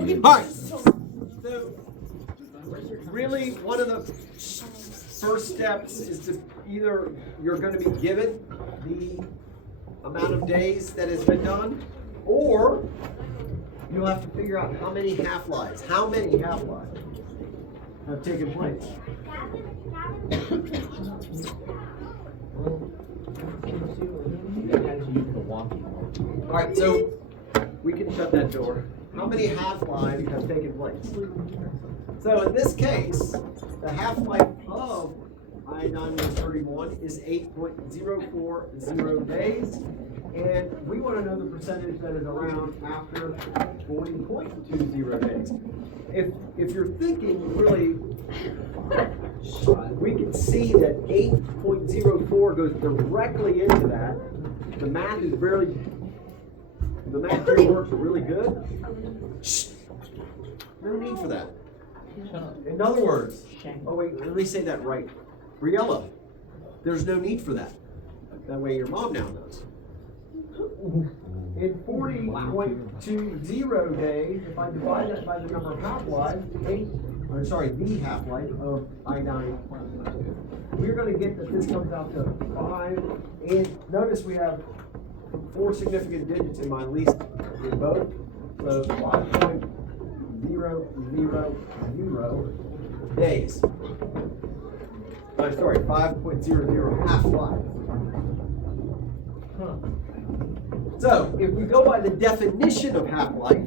right. So, really, one of the first steps is to either you're going to be given the amount of days that has been done, or you'll have to figure out how many half-lives have taken place. All right, so we can shut that door. How many half-lives have taken place? So in this case, the half-life of I-31 is 8.040 days, and we want to know the percentage that is around after 40.20 days. If you're thinking really, we can see that 8.04 goes directly into that. The math here works really good. No need for that. In other words, oh wait, let me say that right. Briella, there's no need for that. That way your mom now knows. In 40.20 days, if I divide that by the number of half-lives, the half-life of I-9, we're going to get that this comes out to 5. And notice we have 4 significant digits in my least in both. So 5.000 days. 5.00 half-life. So, if we go by the definition of half-life,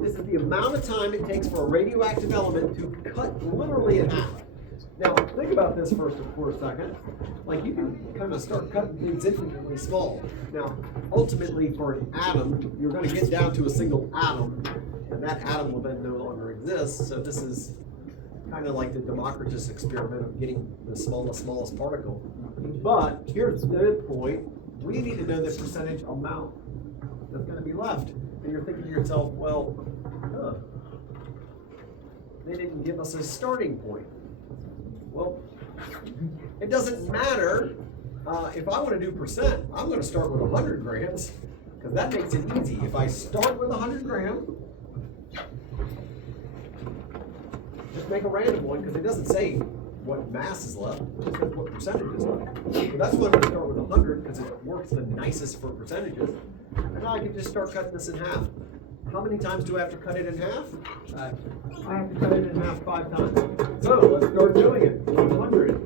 this is the amount of time it takes for a radioactive element to cut literally in half. Now, think about this for a second. Like, you can kind of start cutting things infinitely small. Now, ultimately, for an atom, you're going to get down to a single atom, and that atom will then no longer exist. So this is kind of like the Democritus experiment of getting the smallest particle. But here's the point. We need to know the percentage amount that's going to be left. And you're thinking to yourself, well, they didn't give us a starting point. Well, it doesn't matter. If I want to do percent, I'm going to start with 100 grams, because that makes it easy. If I start with 100 grams, just make a random one, because it doesn't say what mass is left, it just says what percentage is left. So that's why I'm going to start with 100, because it works the nicest for percentages. And now I can just start cutting this in half. How many times do I have to cut it in half? I have to cut it in half 5 times. So let's start doing it. 100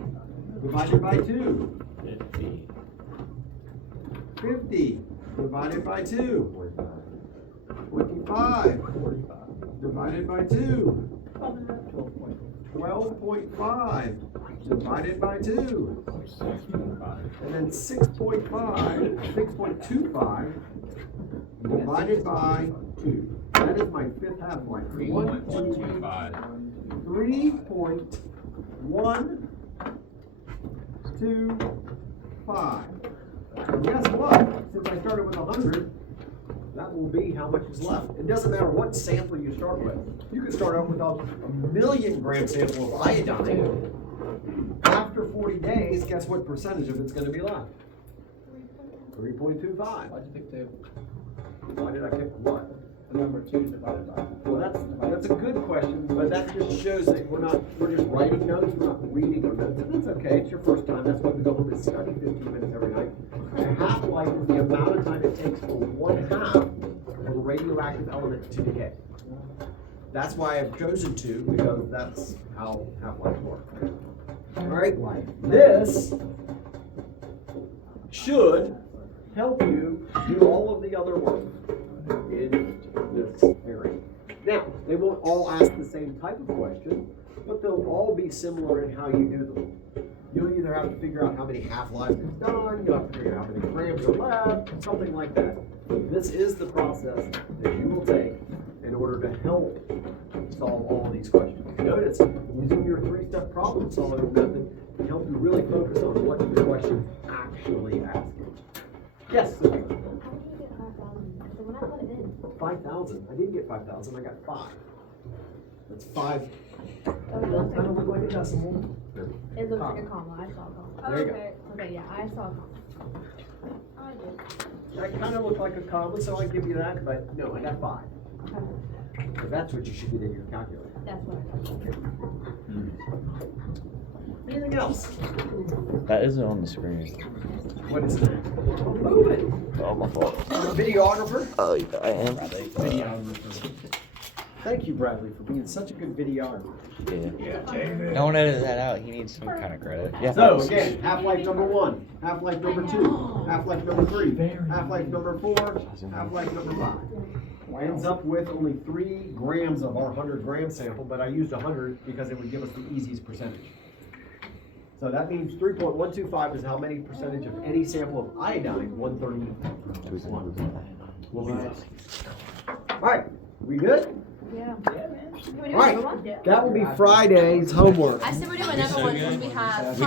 divided by 2. 50 divided by 2. 25 divided by 2. 12.5 divided by 2. And then 6.25 divided by 2. That is my fifth half-life. 3.125. And guess what? Since I started with 100, that will be how much is left. It doesn't matter what sample you start with. You can start out with a 1,000,000 gram sample of iodine. After 40 days, guess what percentage of it's going to be left? 3.25. Why'd you pick 2? Why did I pick what? The number 2 divided by. Well, that's a good question, but that just shows that we're just writing notes, we're not reading our notes. And that's okay, it's your first time. That's why we go home and study 15 minutes every night. The half-life is the amount of time it takes for 1/2 of a radioactive element to decay. That's why I've chosen 2, because that's how half-lives work. All right, this should help you do all of the other work in this area. Now, they won't all ask the same type of question, but they'll all be similar in how you do them. You'll either have to figure out how many half-lives it's done, you'll have to figure out how many grams are left, something like that. This is the process that you will take in order to help solve all of these questions. Notice, using your 3-step problem solving method can help you really focus on what the question actually asking. Yes? 5,000. I didn't get 5,000. I got 5. That's 5. I don't look like a decimal. It looks like a comma. I saw a comma. There you go. Okay, yeah, I saw a comma. I did. That kind of looked like a comma, so I give you that. But no, I got 5. Okay. Because that's what you should get in your calculator. That's what I thought. Anything else? That isn't on the screen. What is that? Move it. Oh, my fault. I'm a videographer. Oh, yeah, I am. Thank you, Bradley, for being such a good videographer. Yeah. No one edited that out. He needs some kind of credit. Yeah. So again, Half-Life number 1, Half-Life number 2, Half-Life number 3, Half-Life number 4, Half-Life number 5. Ends up with only 3 grams of our 100-gram sample, but I used 100 because it would give us the easiest percentage. So that means 3.125 is how many percentage of any sample of iodine 131 will be this. All right, we good? Yeah. Yeah, man. Can we do All right. another one? That will be Friday's homework. I said we're doing another one because we have.